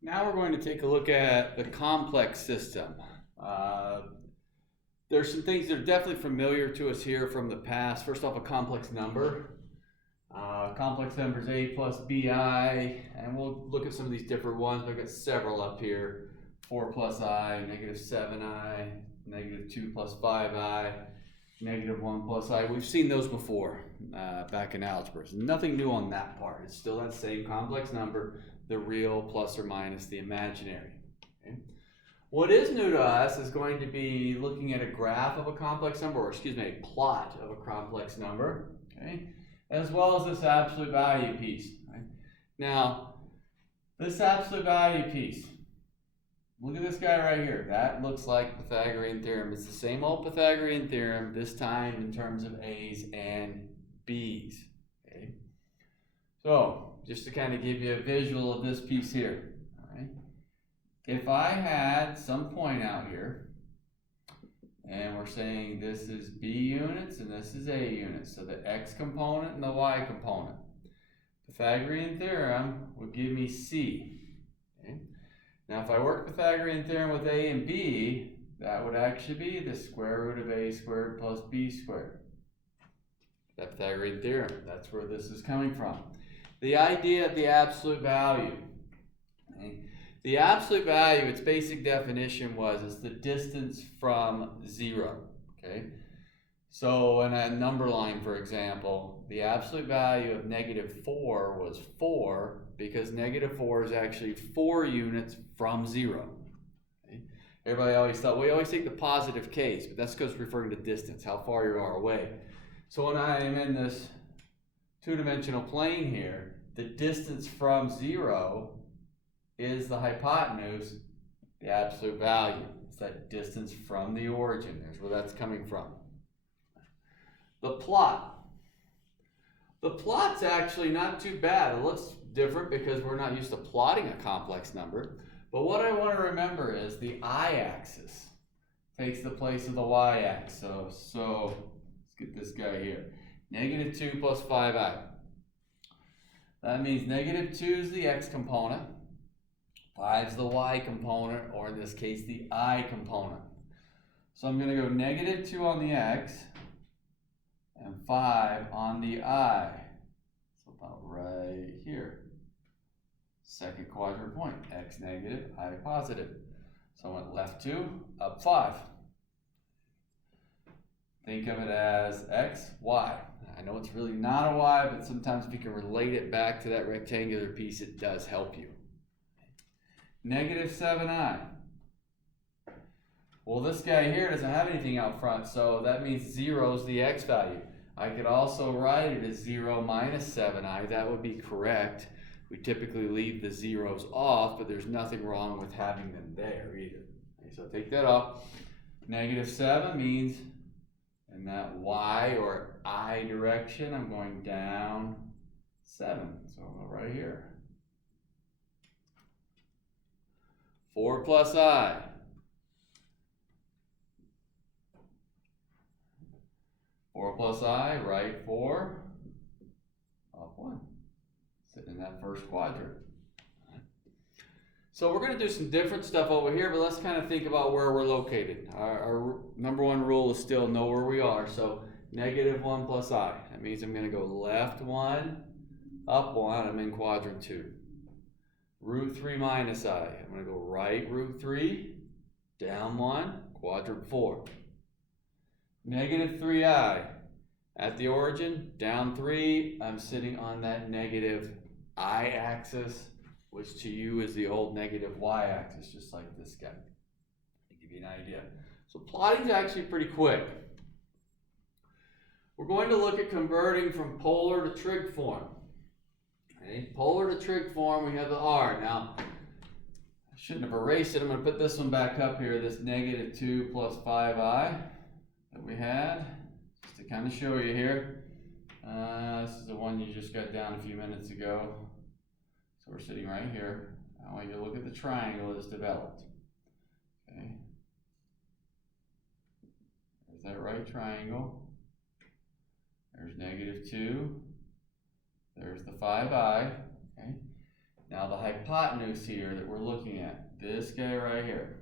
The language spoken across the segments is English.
Now we're going to take a look at the complex system. There's some things that are definitely familiar to us here from the past. First off, a complex number. Complex number is a plus bi, and we'll look at some of these different ones. I've got several up here. 4 plus I, negative 7i, negative 2 plus 5i, negative 1 plus I. We've seen those before back in algebra. So nothing new on that part. It's still that same complex number, the real plus or minus the imaginary. Okay? What is new to us is going to be looking at a graph of a complex number, or excuse me, a plot of a complex number, okay? As well as this absolute value piece. Right? Now, this absolute value piece, look at this guy right here. That looks like Pythagorean theorem. It's the same old Pythagorean theorem, this time in terms of A's and B's. Okay? So, just to kind of give you a visual of this piece here. All right? If I had some point out here, and we're saying this is B units and this is A units, so the X component and the Y component, Pythagorean theorem would give me C. Okay? Now if I work Pythagorean theorem with A and B, that would actually be the square root of A squared plus B squared. That Pythagorean theorem, that's where this is coming from. The idea of the absolute value. Okay? The absolute value, its basic definition is the distance from 0. Okay? So in a number line, for example, the absolute value of negative 4 was 4 because negative 4 is actually 4 units from 0. Okay? Everybody always thought, we always take the positive case, but that's because we're referring to distance, how far you are away. So when I am in this two-dimensional plane here, the distance from 0 is the hypotenuse, the absolute value. It's that distance from the origin. There's where that's coming from. The plot. The plot's actually not too bad. It looks different because we're not used to plotting a complex number. But what I want to remember is the I-axis takes the place of the Y-axis. So let's get this guy here. Negative 2 plus 5i. That means negative 2 is the X component. 5 is the Y component, or in this case, the I component. So I'm going to go negative 2 on the X and 5 on the I. So about right here. Second quadrant point, X negative, I positive. So I went left 2, up 5. Think of it as X, Y. I know it's really not a Y, but sometimes if you can relate it back to that rectangular piece, it does help you. Negative 7i. Well, this guy here doesn't have anything out front, so that means 0 is the X value. I could also write it as 0 minus 7i. That would be correct. We typically leave the zeros off, but there's nothing wrong with having them there either. Okay, so take that off. Negative 7 means in that Y or I direction, I'm going down 7. So I'll go right here. 4 plus I. 4 plus I, right 4, up 1. Sitting in that first quadrant. So we're going to do some different stuff over here, but let's kind of think about where we're located. Our number one rule is still know where we are. So negative 1 plus I. That means I'm going to go left 1, up 1. I'm in quadrant 2. Root 3 minus I. I'm going to go right root 3, down 1, quadrant 4. Negative 3i. At the origin, down 3, I'm sitting on that negative I-axis, which to you is the old negative Y-axis, just like this guy. To give you an idea. So plotting is actually pretty quick. We're going to look at converting from polar to trig form. Okay, polar to trig form, we have the R. Now, I shouldn't have erased it. I'm going to put this one back up here, this negative 2 plus 5i that we had, just to kind of show you here. This is the one you just got down a few minutes ago. So we're sitting right here. I want you to look at the triangle that's developed. Okay. There's that right triangle. There's negative 2. There's the 5i. Okay. Now the hypotenuse here that we're looking at, this guy right here,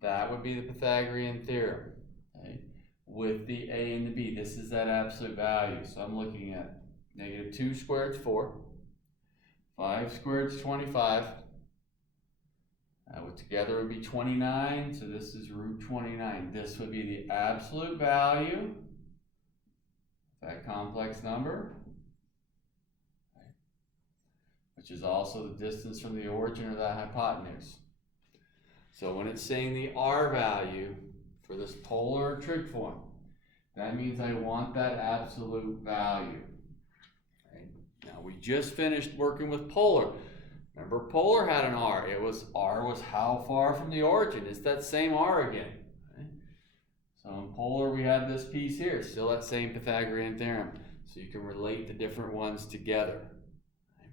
that would be the Pythagorean theorem, okay? With the a and the b. This is that absolute value. So I'm looking at negative 2 squared is 4, 5 squared is 25. Together would be 29, so this is root 29. This would be the absolute value of that complex number, okay, which is also the distance from the origin of that hypotenuse. So when it's saying the r value for this polar trig form, that means I want that absolute value. Okay. Now we just finished working with polar. Remember, polar had an r. R was how far from the origin. It's that same r again. Okay. So in polar we have this piece here, still that same Pythagorean theorem. So you can relate the different ones together. Okay.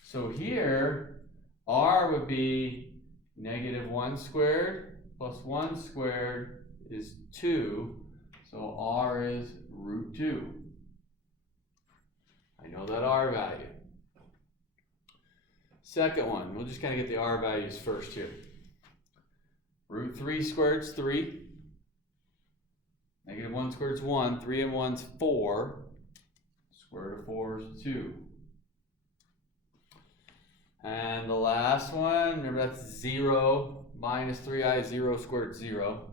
So here, r would be negative 1 squared plus 1 squared is 2. So r is root 2. I know that r value. Second one, we'll just kind of get the r values first here. Root 3 squared is 3. Negative 1 squared is 1. 3 and 1 is 4. Square root of 4 is 2. And the last one, remember that's 0. Minus 3i, 0 squared is 0.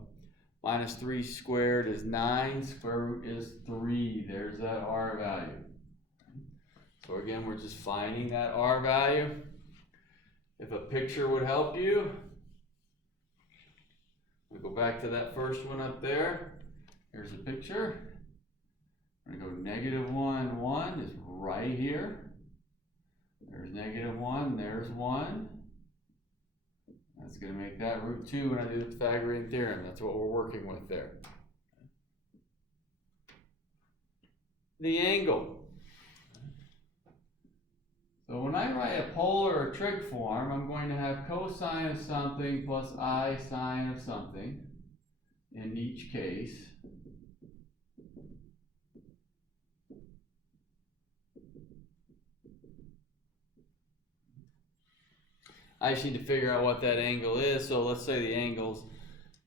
Minus 3 squared is 9. Square root is 3. There's that r value. So again, we're just finding that r value. If a picture would help you, we'll go back to that first one up there. Here's a picture. I'm going to go negative 1, 1 is right here. There's negative 1, there's 1. That's going to make that root 2 when I do the Pythagorean theorem. That's what we're working with there. The angle. So when I write a polar or trig form, I'm going to have cosine of something plus I sine of something in each case. I just need to figure out what that angle is. So let's say the angle's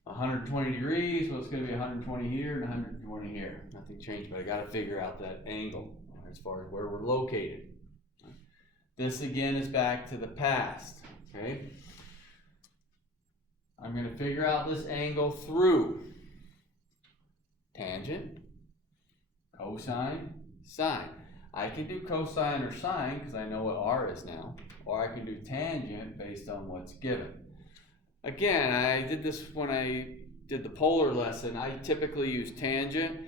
120 degrees. Well, it's going to be 120 here and 120 here. Nothing changed, but I got to figure out that angle as far as where we're located. This again is back to the past, okay? I'm going to figure out this angle through tangent, cosine, sine. I can do cosine or sine because I know what r is now, or I can do tangent based on what's given. Again, I did this when I did the polar lesson. I typically use tangent,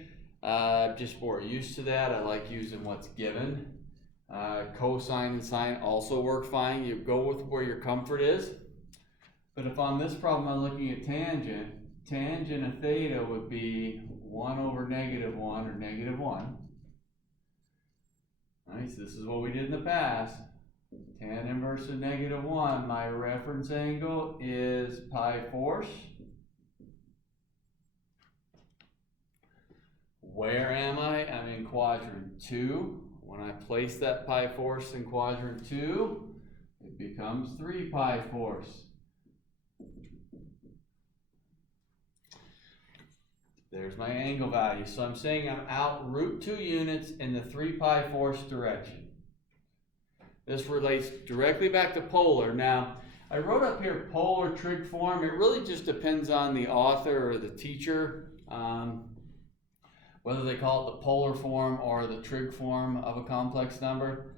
just more used to that. I like using what's given. Cosine and sine also work fine. You go with where your comfort is. But if on this problem I'm looking at tangent, tangent of theta would be 1 over negative 1 or negative 1. Right, so this is what we did in the past. Tan inverse of negative 1. My reference angle is pi force. Where am I? I'm in quadrant 2. When I place that pi force in quadrant 2, it becomes 3 pi force. There's my angle value. So I'm saying I'm out root 2 units in the 3 pi force direction. This relates directly back to polar. Now, I wrote up here polar trig form. It really just depends on the author or the teacher. Whether they call it the polar form or the trig form of a complex number.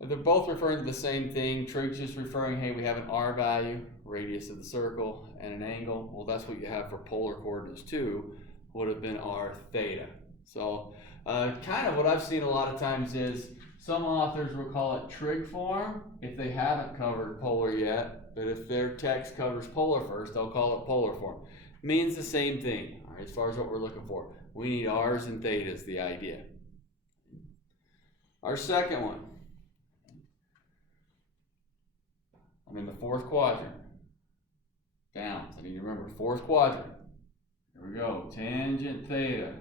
They're both referring to the same thing. Trig's just referring, hey, we have an r value, radius of the circle, and an angle. Well, that's what you have for polar coordinates too, would have been r theta. So kind of what I've seen a lot of times is some authors will call it trig form if they haven't covered polar yet, but if their text covers polar first, they'll call it polar form. It means the same thing, all right, as far as what we're looking for. We need r's and thetas, the idea. Our second one. I'm in the fourth quadrant. Down. So I need to remember, fourth quadrant. Here we go. Tangent theta.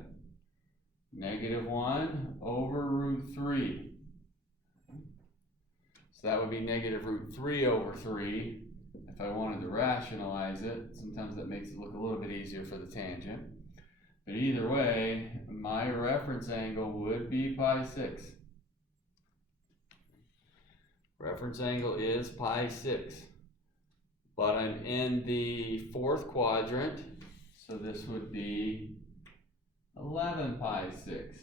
Negative 1 over root 3. So that would be negative root 3 over 3. If I wanted to rationalize it, sometimes that makes it look a little bit easier for the tangent. But either way, my reference angle would be pi 6. Reference angle is pi 6. But I'm in the fourth quadrant, so this would be 11 pi 6.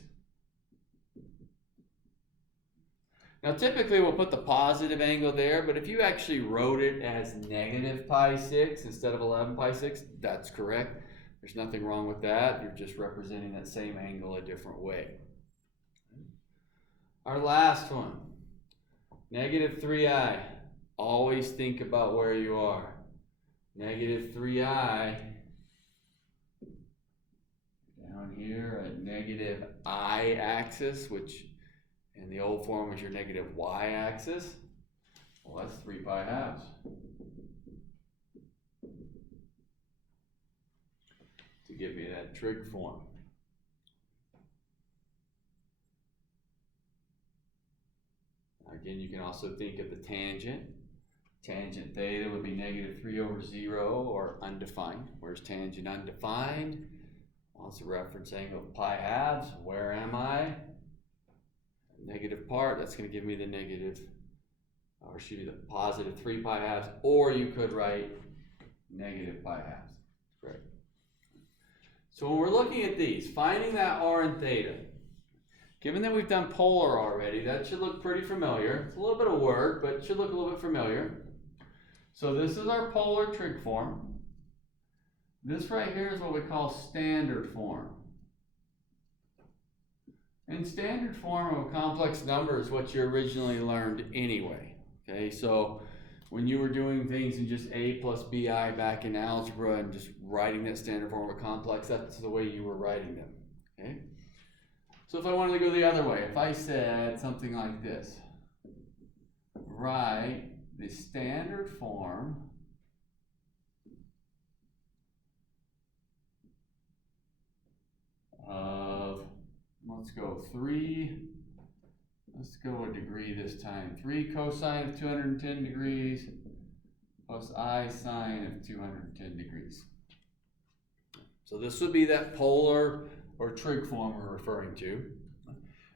Now typically we'll put the positive angle there, but if you actually wrote it as negative pi 6 instead of 11 pi 6, that's correct. There's nothing wrong with that. You're just representing that same angle a different way. Our last one, negative 3i. Always think about where you are. Negative 3i down here at negative I axis, which in the old form was your negative y axis. Well, that's 3 pi halves. To give me that trig form. Again, you can also think of the tangent. Tangent theta would be negative 3 over 0 or undefined. Where's tangent undefined? Well, it's a reference angle of pi halves. Where am I? Negative part, that's going to give me the negative, or excuse me, the positive 3 pi halves, or you could write negative pi halves. Great. So when we're looking at these, finding that r and theta, given that we've done polar already, that should look pretty familiar. It's a little bit of work, but it should look a little bit familiar. So this is our polar trig form. This right here is what we call standard form. And standard form of a complex number is what you originally learned anyway. Okay, so when you were doing things in just a plus bi back in algebra and just writing that standard form of a complex, that's the way you were writing them. Okay, so if I wanted to go the other way, if I said something like this, write the standard form of, let's go a degree this time. 3 cosine of 210 degrees plus I sine of 210 degrees. So this would be that polar or trig form we're referring to.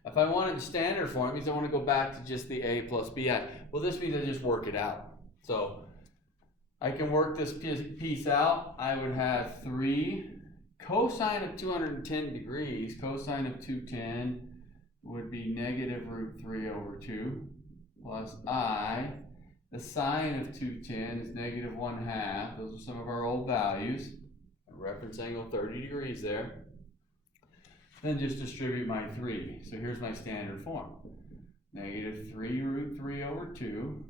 If I wanted the standard form, it means I want to go back to just the a plus bi. Well, this means I just work it out. So I can work this piece out. I would have 3 cosine of 210 degrees, cosine of 210 would be negative root 3 over 2 plus I. The sine of 210 is negative 1/2. Those are some of our old values. A reference angle 30 degrees there. Then just distribute my 3. So here's my standard form. Negative 3 root 3 over 2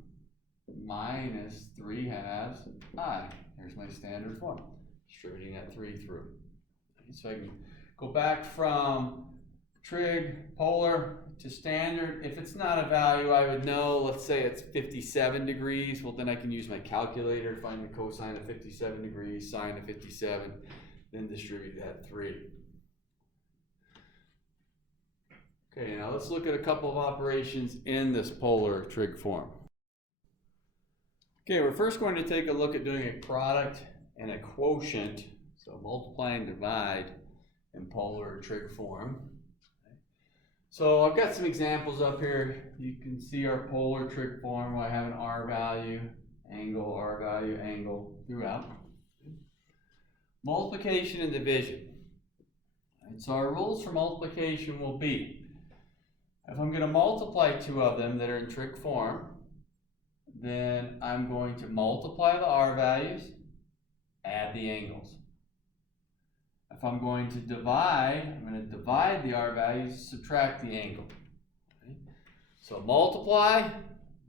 minus 3/2 I. Here's my standard form. Distributing that 3 through. So I can go back from trig, polar to standard. If it's not a value I would know, let's say it's 57 degrees, well then I can use my calculator to find the cosine of 57 degrees, sine of 57, then distribute that 3. Okay, now let's look at a couple of operations in this polar trig form. Okay, we're first going to take a look at doing a product and a quotient. So multiply and divide in polar trig form. So I've got some examples up here. You can see our polar trig form. I have an r value, angle, r value, angle throughout. Multiplication and division. And so our rules for multiplication will be, if I'm going to multiply 2 of them that are in trig form, then I'm going to multiply the r values, add the angles. If I'm going to divide, I'm going to divide the r values, subtract the angle. Okay. So multiply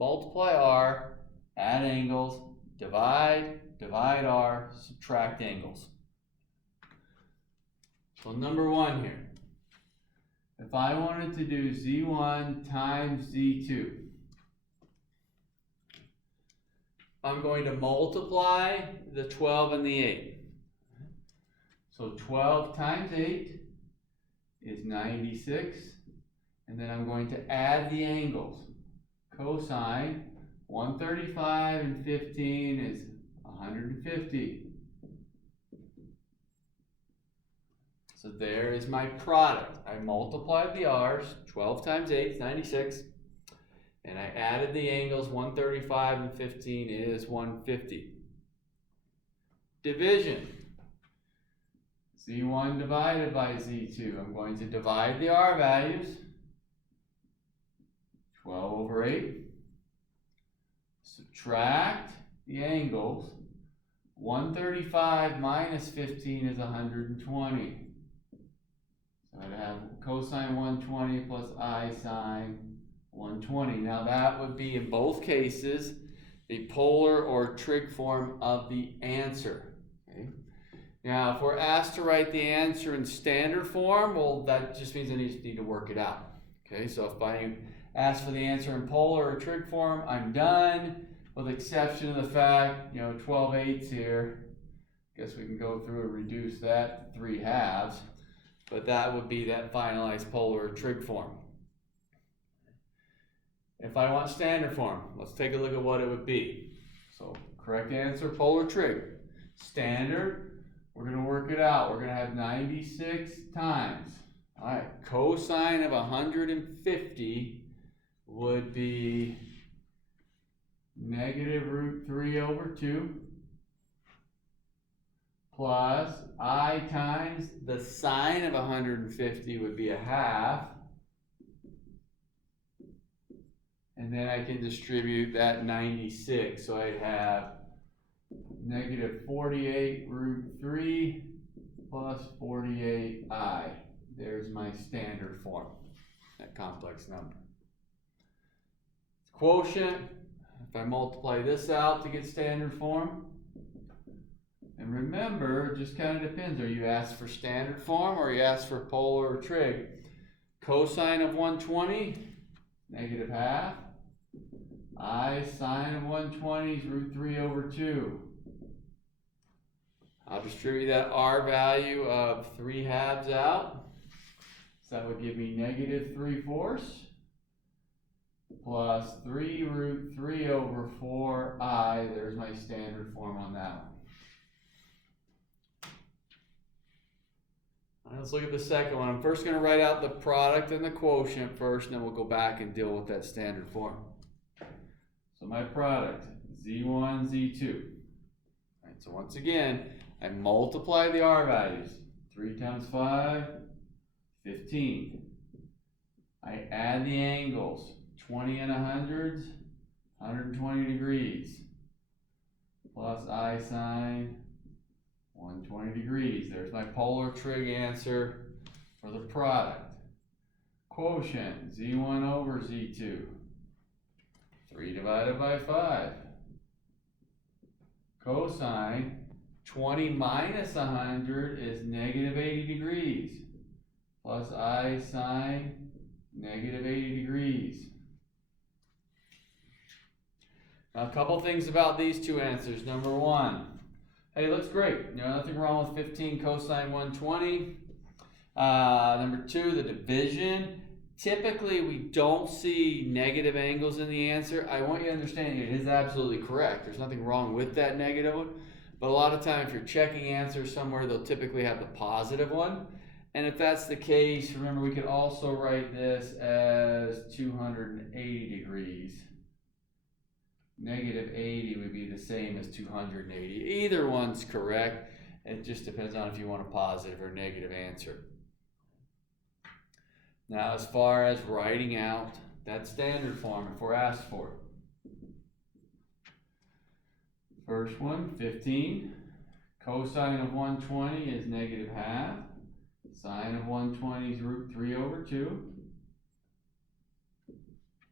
r, add angles, divide r, subtract angles. So number 1 here. If I wanted to do z1 times z2, I'm going to multiply the 12 and the 8. So 12 times 8 is 96, and then I'm going to add the angles. Cosine 135 and 15 is 150. So there is my product. I multiplied the r's, 12 times 8 is 96. And I added the angles, 135 and 15 is 150. Division. Z1 divided by Z2. I'm going to divide the R values. 12 over 8. Subtract the angles. 135 minus 15 is 120. So I'd have cosine 120 plus I sine 120. Now that would be, in both cases, the polar or trig form of the answer. Okay? Now, if we're asked to write the answer in standard form, well, that just means I need to work it out. Okay, so if I ask for the answer in polar or trig form, I'm done, with the exception of the fact, 12/8 here. Guess we can go through and reduce that to 3/2, but that would be that finalized polar or trig form. If I want standard form, let's take a look at what it would be. So, correct answer, polar trig. Standard, we're going to work it out. We're going to have 96 times. All right, cosine of 150 would be -√3/2 plus I times the sine of 150 would be 1/2. And then I can distribute that 96. So I'd have -48√3 plus 48i. There's my standard form, that complex number. Quotient, if I multiply this out to get standard form. And remember, it just kind of depends. Are you asked for standard form or are you asked for polar or trig? Cosine of 120, -1/2. I sine of 120 is √3/2. I'll distribute that R value of 3/2 out. So that would give me -3/4 plus 3√3/4i. There's my standard form on that one. All right, let's look at the second one. I'm first going to write out the product and the quotient first, and then we'll go back and deal with that standard form. So my product, Z1, Z2. All right, so once again, I multiply the R values. 3 times 5, 15. I add the angles. 20 and 100s, 120 degrees. Plus I sine 120 degrees. There's my polar trig answer for the product. Quotient, Z1 over Z2. 3 divided by 5. Cosine, 20 minus 100 is -80 degrees. Plus I sine -80 degrees. Now, a couple things about these two answers. Number one, hey, looks great. Nothing wrong with 15 cosine 120. Number two, the division. Typically, we don't see negative angles in the answer. I want you to understand it is absolutely correct. There's nothing wrong with that negative one. But a lot of time, if you're checking answers somewhere, they'll typically have the positive one. And if that's the case, remember, we could also write this as 280 degrees. -80 would be the same as 280. Either one's correct. It just depends on if you want a positive or negative answer. Now, as far as writing out that standard form, if we're asked for it. First one, 15. Cosine of 120 is -1/2. Sine of 120 is √3/2.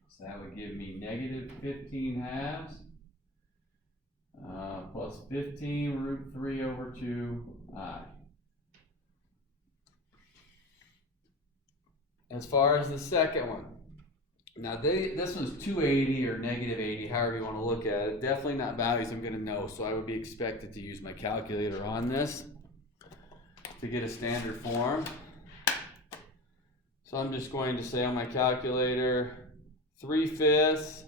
So that would give me -15/2 plus 15 √3/2i. As far as the second one, now this one's 280 or -80, however you want to look at it. Definitely not values I'm going to know, so I would be expected to use my calculator on this to get a standard form. So I'm just going to say on my calculator, 3/5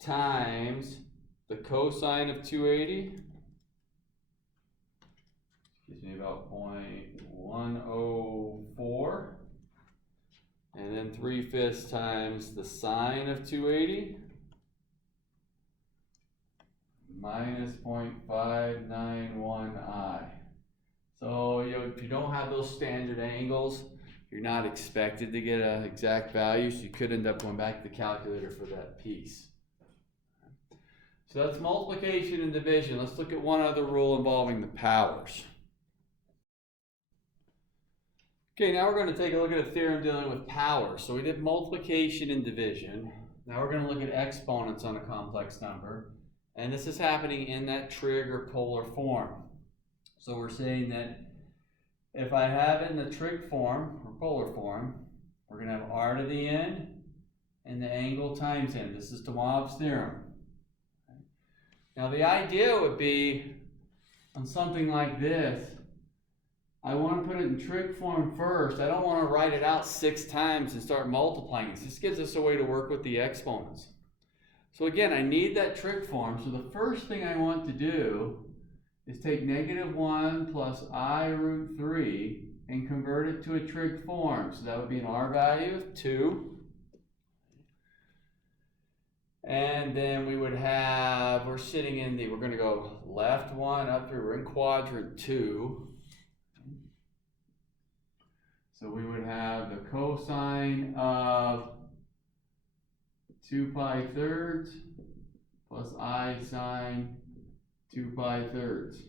times the cosine of 280, gives me about 0.104, and then 3/5 times the sine of 280 minus 0.591i. So if you don't have those standard angles, you're not expected to get an exact value, so you could end up going back to the calculator for that piece. So that's multiplication and division. Let's look at one other rule involving the powers. Okay, now we're going to take a look at a theorem dealing with powers. So we did multiplication and division. Now we're going to look at exponents on a complex number. And this is happening in that trig or polar form. So we're saying that if I have it in the trig form or polar form, we're going to have r to the n and the angle times n. This is the WOPS theorem. Now the idea would be on something like this, I want to put it in trig form first. I don't want to write it out 6 times and start multiplying. This gives us a way to work with the exponents. So again, I need that trig form. So the first thing I want to do is take -1 plus I root 3 and convert it to a trig form. So that would be an r value of 2. And then we would have, we're going to go left 1, up 3. We're in quadrant 2. So we would have the cosine of 2 pi thirds plus I sine 2 pi thirds.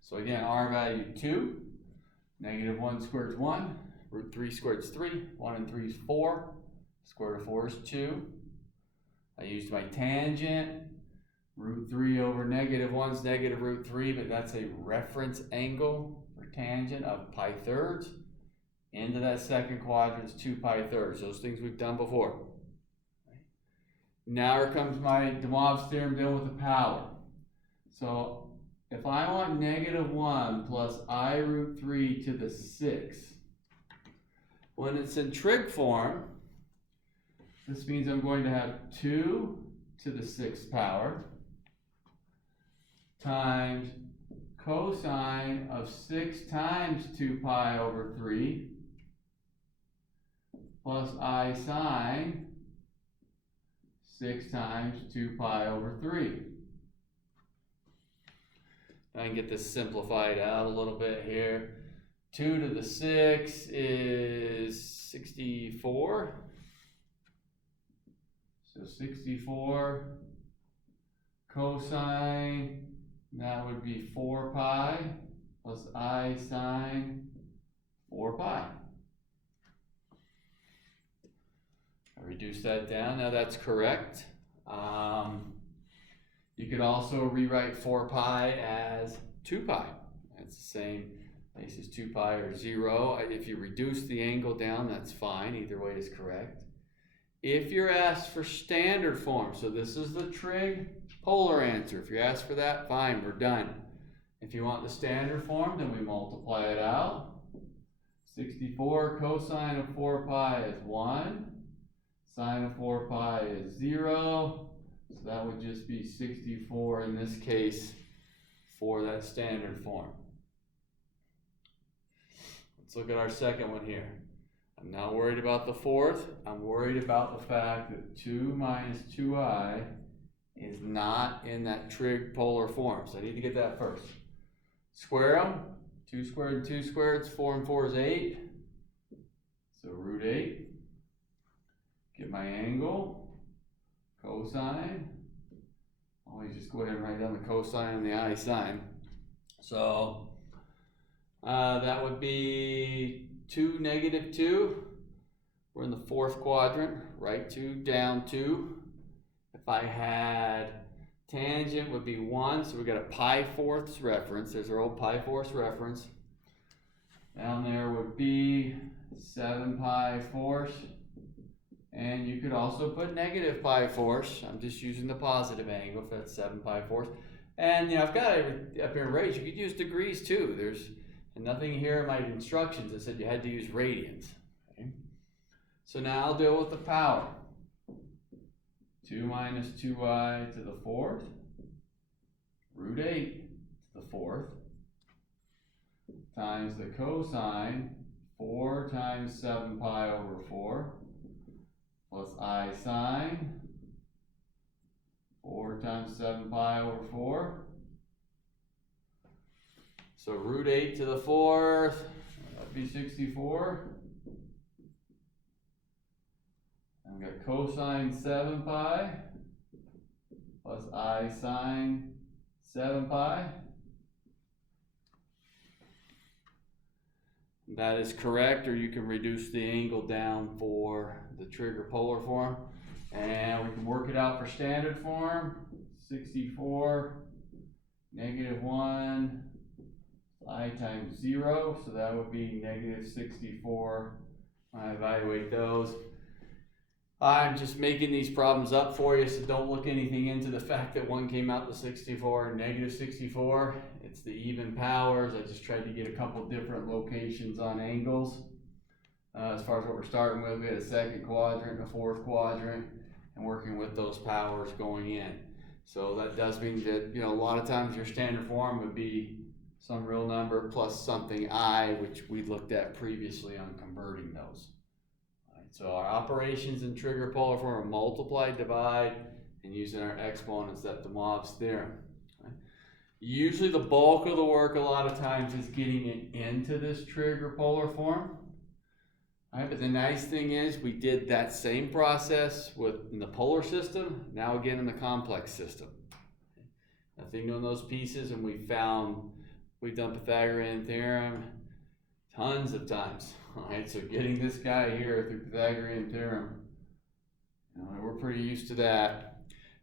So again, r value 2, -1 squared is 1, root 3 squared is 3, 1 and 3 is 4, square root of 4 is 2. I used my tangent, root 3 over -1 is negative root 3, but that's a reference angle for tangent of pi thirds. Into that second quadrant is 2 pi thirds. Those things we've done before. Now here comes my de Moivre's theorem dealing with the power. So if I want -1 plus I root 3 to the 6, when it's in trig form, this means I'm going to have 2 to the 6th power times cosine of 6 times 2 pi over 3 plus I sine 6 times 2 pi over 3. I can get this simplified out a little bit here. 2 to the 6 is 64. So 64 cosine, that would be 4 pi plus I sine 4 pi. I reduce that down. Now that's correct. You could also rewrite 4 pi as 2 pi. That's the same basis, 2 pi or 0. If you reduce the angle down, that's fine. Either way is correct. If you're asked for standard form, so this is the trig polar answer. If you're asked for that, fine, we're done. If you want the standard form, then we multiply it out. 64 cosine of 4 pi is 1. Sine of 4 pi is 0. So that would just be 64 in this case for that standard form. Let's look at our second one here. I'm not worried about the fourth. I'm worried about the fact that 2 minus 2i is not in that trig polar form. So I need to get that first. Square them. 2 squared and 2 squared is 4 and 4 is 8. So root 8. Get my angle. Cosine. Always just go ahead and write down the cosine and the I sine. So that would be 2, -2. We're in the 4th quadrant. Right 2, down 2. If I had tangent would be 1, so we got a pi fourths reference. There's our old pi fourths reference. Down there would be 7 pi fourths. And you could also put negative pi fourths. I'm just using the positive angle if that's 7 pi fourths. And I've got it up here in radians. You could use degrees too. There's nothing here in my instructions that said you had to use radians. Okay? So now I'll deal with the power. 2 minus 2i to the 4th, root 8 to the 4th, times the cosine 4 times 7 pi over 4, plus I sine 4 times 7 pi over 4. So root 8 to the 4th, that'd be 64. And we got cosine 7 pi plus I sine 7 pi. That is correct, or you can reduce the angle down for the trig polar form. And we can work it out for standard form. 64 negative 1 I times 0, so that would be negative 64. I evaluate those. I'm just making these problems up for you, so don't look anything into the fact that one came out to 64 and negative 64. It's the even powers. I just tried to get a couple different locations on angles. As far as what we're starting with, we had a second quadrant and a fourth quadrant, and working with those powers going in. So that does mean that, a lot of times your standard form would be some real number plus something I, which we looked at previously on converting those. So our operations in trig polar form are multiply, divide, and using our exponents, that's the WOPS theorem. Right? Usually the bulk of the work a lot of times is getting it into this trig polar form. Right? But the nice thing is we did that same process in the polar system, now again in the complex system. Nothing new in those pieces, and we've done Pythagorean theorem tons of times. Alright, so getting this guy here through Pythagorean theorem, we're pretty used to that.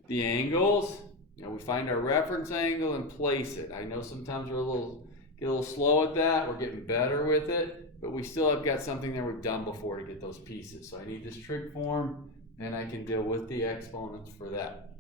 The angles, we find our reference angle and place it. I know sometimes we're get a little slow at that. We're getting better with it, but we still have got something that we've done before to get those pieces. So I need this trig form, then I can deal with the exponents for that.